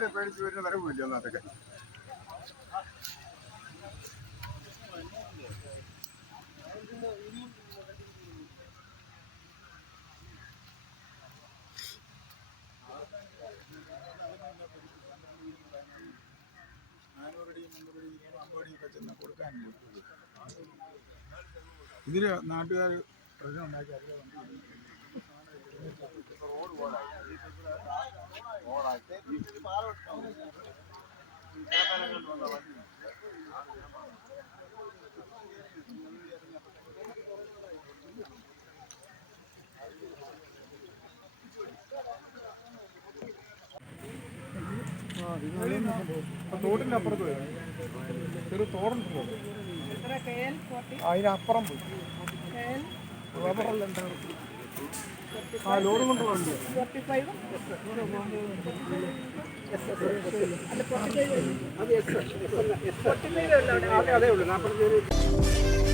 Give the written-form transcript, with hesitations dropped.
അവരെ പേടിച്ച് വരുന്ന വരവില്ല അതൊക്കെ. ഇതില് നാട്ടുകാർ പ്രശ്നം ഉണ്ടാക്കി തോട്ടിന്റെ അപ്പുറത്ത് വരും ഒരു തോടുണ്ടല്ലോ അതിനപ്പുറം പോയി റബ്ബറല്ല ആ ലോഡ് കൊണ്ടുള്ള വണ്ടി അതേ ഉള്ളൂ 40